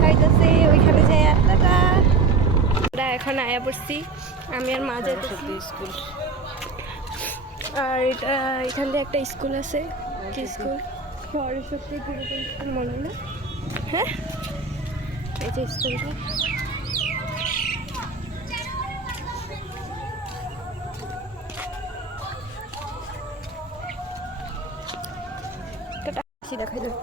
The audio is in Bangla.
দেখা হইতেছে ওইখানে যাই। টাটা। আমরা এখন আয়া পড়ছি, আমি আর মা যাইতেছি স্কুল। আর এটা এখান দিয়ে একটা স্কুল আছে, কি স্কুল? সরস্বতী গুরুকুল স্কুল মনে হয় না? হ্যাঁ, এই যে স্কুলটা। দেখাই দেখ।